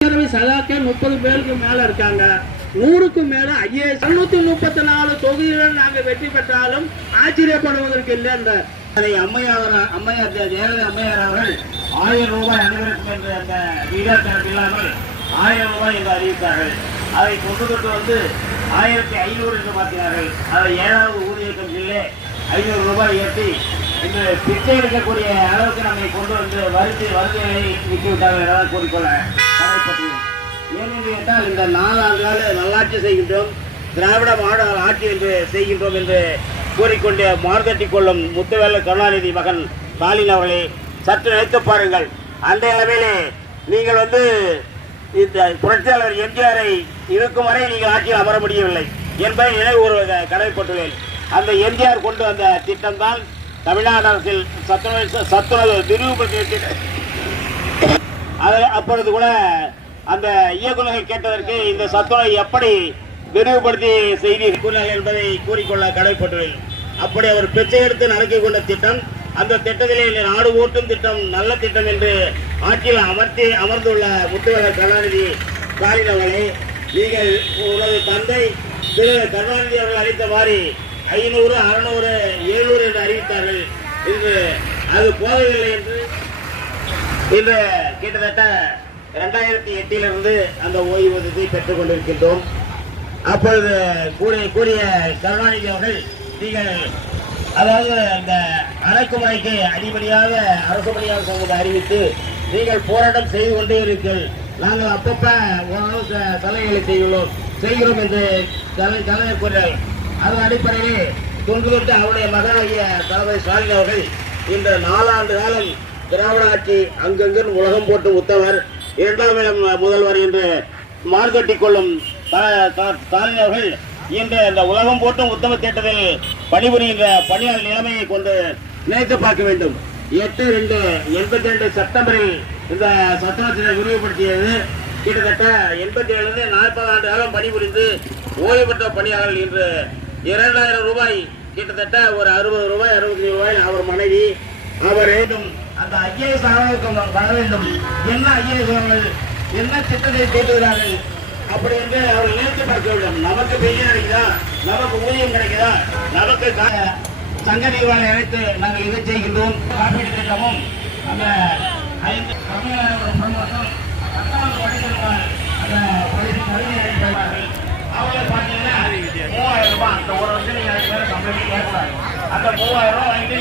பேரவை முப்பது பேருக்கு மேல இருக்காங்க. நூறுக்கும் மேல ஐஏஎஸ் இருநூத்தி முப்பத்தி நாலு தொகுதிகள் நாங்க வெற்றி பெற்றாலும் ஆச்சரியப்படுவதற்கு இல்லை இந்த அதை அம்மையார் அம்மையார் ஜெயலலிதா அம்மையார் அவர்கள் ஆயிரம் ரூபாய் அனைவருக்கும் என்று அந்த வீடாக்கணக்கு இல்லாமல் ஆயிரம் ரூபாய் என்று அறிவித்தார்கள். அதை கொண்டு கொண்டு வந்து ஆயிரத்தி ஐநூறு என்று மாற்றினார்கள். அதை ஏழாவது ஊதியக்கம் இல்லை ஐநூறு ரூபாய் ஏற்றி இன்று பிச்சை எடுக்கக்கூடிய அளவுக்கு நம்மை கொண்டு வந்து வருத்தி வருத்தி நிறுத்தி விட்டார்கள் என்றால் கூறிக்கொள்ள கடமைப்பட்டுள்ளோம். ஏனென்று கேட்டால் இந்த நாலாண்டு கால நல்லாட்சி செய்கின்றோம் திராவிட மாடல் ஆட்சி என்று செய்கின்றோம் என்று கூறிக்கொண்டு மார்தட்டி கொள்ளும் முத்துவேல கருணாநிதி மகன் ஸ்டாலின் அவர்களை சற்று நினைத்து பாருங்கள் அந்த அளவிலே நீங்கள் வந்து இந்த புரட்சியாளர் எம்ஜிஆரை இருக்கும் வரை நீங்கள் ஆட்சியில் அமர முடியவில்லை என்பதை நினைவு கூறுவத கடமைப்பட்டுள்ளேன் அந்த எம்ஜிஆர் கொண்டு வந்த திட்டம்தான் தமிழ்நாடு அரசில் சத்துணவு சத்துணவு விரிவுபடுத்திய திட்டம் அதில் அப்பொழுது கூட அந்த இயக்குநர்கள் கேட்டதற்கு இந்த சத்துணவை எப்படி விரிவுபடுத்தி செய்தி என்பதை கூறிக்கொள்ள கடமைப்பட்டுள்ளேன். அப்படி அவர் பிச்சை எடுத்து நடக்க கொண்ட திட்டம் அந்த திட்டத்திலே நாடு ஓட்டும் திட்டம் நல்ல திட்டம் என்று ஆட்சியில் அமர்த்தி அமர்ந்துள்ள முத்துவர கருணாநிதி ஸ்டாலின் அவர்களே நீங்கள் உங்களது தந்தை திரு கருணாநிதி அவர்கள் அளித்த மாதிரி ஐநூறு அறுநூறு எழுநூறு என்று அறிவித்தார்கள். இன்று அது போதவில்லை என்று இன்று கிட்டத்தட்ட இரண்டாயிரத்தி எட்டிலிருந்து அந்த ஓய்வூதியத்தை பெற்றுக் கொண்டிருக்கின்றோம். அப்பொழுது கூடிய கூடிய கருணாநிதி அவர்கள் நீங்கள் அதாவது அந்த அடக்குமுறைக்கு அடிப்படையாக அரசு பணியாக அறிவித்து நீங்கள் போராட்டம் செய்து கொண்டே இருக்கீர்கள் நாங்கள் அப்பப்ப ஓரளவு சலுகைகளை செய்கிறோம் செய்கிறோம் என்று தலை தலைவர் கூறினார். அதன் அடிப்படையில் தொன்று தொட்டு அவருடைய மகனாகிய தளபதி ஸ்டாலின் அவர்கள் இந்த நாலாண்டு காலம் திராவிட ஆட்சி அங்கங்கு உலகம் போட்டு உத்தவர் இரண்டாம் இடம் முதல்வர் என்று மார்கட்டி கொள்ளும் த- த- ஸ்டாலின் அவர்கள் இன்று இந்த உலகம் போட்டும் உத்தம திட்டத்தில் பணிபுரிகின்ற பணியாளர் நிலைமையை கொண்டு நினைத்து பார்க்க வேண்டும். எட்டு ரெண்டு எண்பத்தி ரெண்டு செப்டம்பரில் இந்த சத்திரத்தினை விரிவுபடுத்தியது. கிட்டத்தட்ட எண்பத்தி ஏழுல நாற்பது ஆண்டு காலம் பணிபுரிந்து ஓய்வு பெற்ற பணியாளர்கள் இன்று இரண்டாயிரம் ரூபாய் கிட்டத்தட்ட ஒரு அறுபது ரூபாய் அறுபத்தி ரூபாய் அவர் மனைவி அவர் ஏதும் அந்த ஐஏஎஸ் ஆணையருக்கு வர வேண்டும். என்ன ஐஏஎஸ் அவர்கள் என்ன திட்டத்தை தீட்டுகிறார்கள் அப்படி என்று அவர் நினைத்து பார்க்க வேண்டும். நமக்கு பெரிய கிடைக்குதா? நமக்கு ஊதியம் கிடைக்குதா? நமக்கு சங்க நிர்வாகம் அழைத்து நாங்கள் இதை செய்கின்றோம். காப்பீடு திட்டமும் அந்த ஐந்து தமிழ்நாடு பிரமுகம் பத்தாவது படித்திருப்பார் அந்த படிப்பு கல்வி பார்த்தீங்கன்னா மூவாயிரம் ரூபாய். அந்த ஒரு வருஷம் நீங்கள் ரெண்டு கேட்கக்கூடாது அந்த மூவாயிரம் ரூபாய் வாங்கிட்டு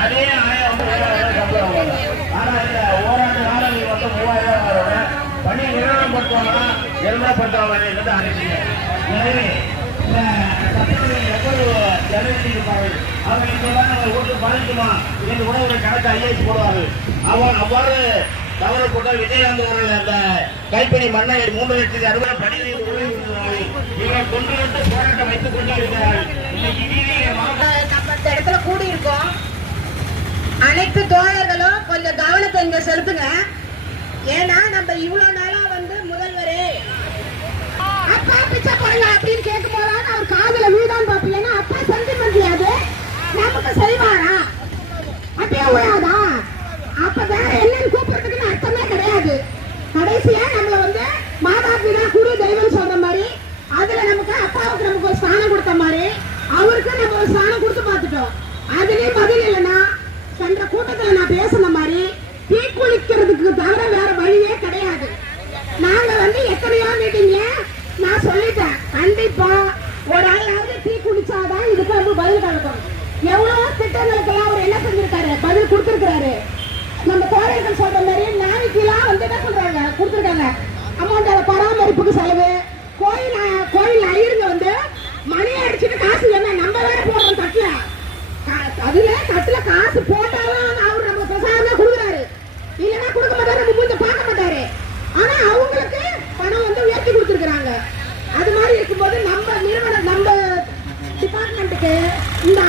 அதே ஆயிரம் வந்து சம்பளம் வாங்குவாங்க. ஆனா இந்த ஓராண்டு காலம் வந்து மூவாயிரம் பணி நிறுவனம் படுத்துவாங்கன்னா என்ன பண்றவங்க எனவே அவங்க ஓட்டு அவன் அவ்வாறு தவறு போட்ட விஜயகாந்த் அவர்கள் அந்த கைப்பணி மண்ணை மூன்று லட்சத்தி அறுபது பணி நீங்கள் கொண்டு வந்து போராட்டம் வைத்துக் கொண்டே இருக்கிறார்கள் இன்னைக்கு நீதியை மாவட்ட நம்ம இந்த இடத்துல கூடி இருக்கோம் அனைத்து தோழர்களும் கொஞ்சம் கவனத்தை இங்க செலுத்துங்க. ஏன்னா நம்ம இவ்வளவு நாளா வந்து முதல்வரே. அப்பா பிச்சை போடல அப்படின்னு கேட்கும் போதான் அவர் காதல வீடான்னு பாப்பீங்க ஏன்னா அப்பா சென்டிமெண்ட் அது. நமக்கு செய்வாரா? அப்படியே தோழர்கள் சொல்ற மாதிரி நாளைக்கெல்லாம் வந்து என்ன சொல்றாங்க? கொடுத்துருக்காங்க. அமௌண்ட் அதை பராமரிப்புக்கு செலவு. கோயில் கோயில் ஐயருங்க வந்து மணி அடிச்சுட்டு காசு என்ன? நம்ம வேற போடுறோம் தட்டுல. கா- அதுல தட்டுல காசு போட்டாலும் அவர் நம்ம பிரசாதமா கொடுக்குறாரு. இல்லைன்னா கொடுக்க மாட்டாரு நம்ம மூஞ்ச பார்க்க மாட்டாரு. ஆனா அவங்களுக்கு பணம் வந்து உயர்த்தி கொடுத்துருக்குறாங்க. அது மாதிரி இருக்கும்போது நம்ம நிறுவனம் நம்ம டிபார்ட்மெண்ட்டுக்கு இந்த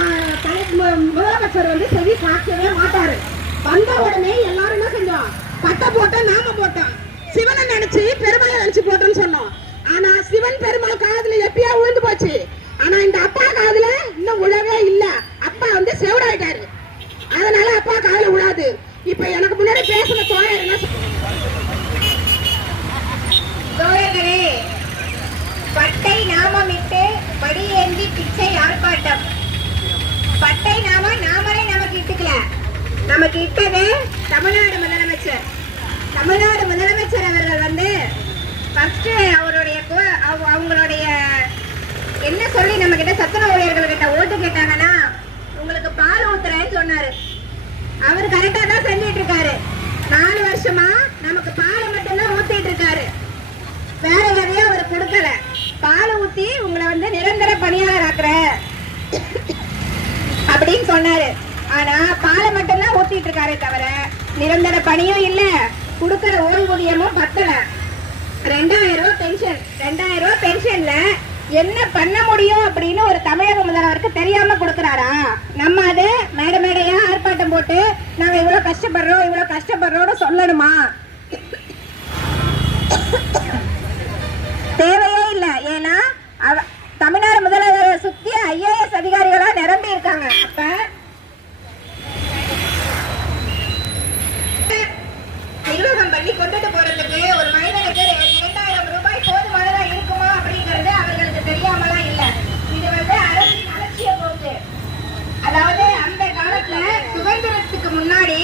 தலை முதலமைச்சர் வந்து செவி காக்கவே மாட்டாரு. வந்த உடனே எல்லாரும் என்ன செஞ்சோம் பட்டை போட்டோம் நாம போட்டோம் சிவனை நினைச்சு பெருமாளை நினைச்சு போட்டோம்னு சொன்னோம். ஆனா சிவன் பெருமாள் காதுல எப்பயா விழுந்து போச்சு ஆனா இந்த அப்பா காதுல இன்னும் விழவே இல்ல அப்பா வந்து செவிடாயிட்டாரு அதனால அப்பா காதுல விழாது இப்ப எனக்கு முன்னாடி பேசுன தோழர் என்ன சொ- இட்டது தமிழ்நாடு முதலமைச்சர். தமிழ்நாடு முதலமைச்சர் அவர்கள் வந்து ஃபர்ஸ்ட் அவருடைய அவ- அவங்களுடைய என்ன சொல்லி நம்ம கிட்ட சத்துண ஊழியர்கள் கிட்ட ஓட்டு கேட்டாங்கன்னா உங்களுக்கு பால் ஊத்துறேன்னு சொன்னாரு. அவர் கரெக்டா தான் செஞ்சிட்டு இருக்காரு. நாலு வருஷமா நமக்கு பாலை மட்டும்தான் ஊத்திட்டு இருக்காரு வேற எதையும் அவர் கொடுக்கல பால் ஊத்தி உங்களை வந்து நிரந்தர பணியாளர் ஆக்குறேன் அப்படின்னு சொன்னாரு ஆனா பாலை மட்டும்தான் ஊத்திட்டு இருக்காரே தவிர நிரந்தர பணியும் இல்ல. கொடுக்கற ஓய்வூதியமும் பத்தல. ரெண்டாயிரம் ரூபாய் பென்ஷன் ரெண்டாயிரம் ரூபாய் பென்ஷன்ல என்ன பண்ண முடியும் அப்படின்னு ஒரு தமிழக முதல்வருக்கு தெரியாம கொடுக்கறாரா? நம்ம அது மேடை மேடையா ஆர்ப்பாட்டம் போட்டு நாங்க இவ்வளவு கஷ்டப்படுறோம் இவ்வளவு கஷ்டப்படுறோம்னு சொல்லணுமா தேவையே இல்ல ஏன்னா அவ- தமிழ்நாடு முதல்வரை சுத்தி ஐஏஎஸ் அதிகாரிகளா நிரம்பி இருக்காங்க அப்ப நிர்வாகம் பண்ணி கொண்டுட்டு போறதுக்கு ஒரு மனிதனுக்கு இரண்டாயிரம் ரூபாய் போதுமானதா இருக்குமா அப்படிங்கிறது அவர்களுக்கு தெரியாமலாம் இல்ல இது வந்து அரசின் அலட்சிய போக்கு அதாவது அந்த காலத்துல சுதந்திரத்துக்கு முன்னாடி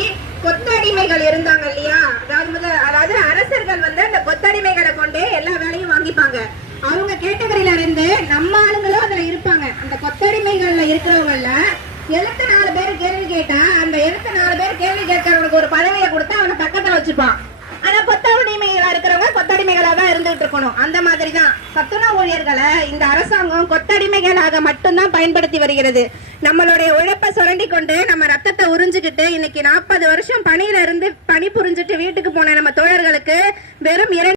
கொத்தடிமைகள் இருந்தாங்க இல்லையா? அதாவது அதாவது அரசர்கள் வந்து அந்த கொத்தடிமைகளை கொண்டு எல்லா வேலையும் வாங்கிப்பாங்க. அவங்க கேட்டகரியில இருந்து நம்ம ஆளுங்களும் அதுல இருப்பாங்க. அந்த கொத்தடிமைகள்ல இருக்கிறவங்கல எழுத்து நாலு பேர் கேள்வி கேட்டா அந்த எழுத்து நாலு பேர் கேள்வி கேட்கறவனுக்கு ஒரு பதவியை கொடுத்து அவனை பக்கத்துல வச்சுப்பான். ஆனா கொத்தடிமைகளா இருக்கிறவங்க கொத்தடிமைகளா தான் இருந்துட்டு இருக்கணும். அந்த மாதிரி தான் சத்துணவு ஊழியர்களை இந்த அரசாங்கம் கொத்தடிமைகளாக மட்டும்தான் பயன்படுத்தி வருகிறது. நம்மளுடைய உழைப்பை சுரண்டி கொண்டு நம்ம ரத்தத்தை உறிஞ்சுக்கிட்டு இன்னைக்கு நாற்பது வருஷம் பணியில இருந்து பணி புரிஞ்சுட்டு வீட்டுக்கு போன நம்ம தோழர்களுக்கு வெறும் இரண்டு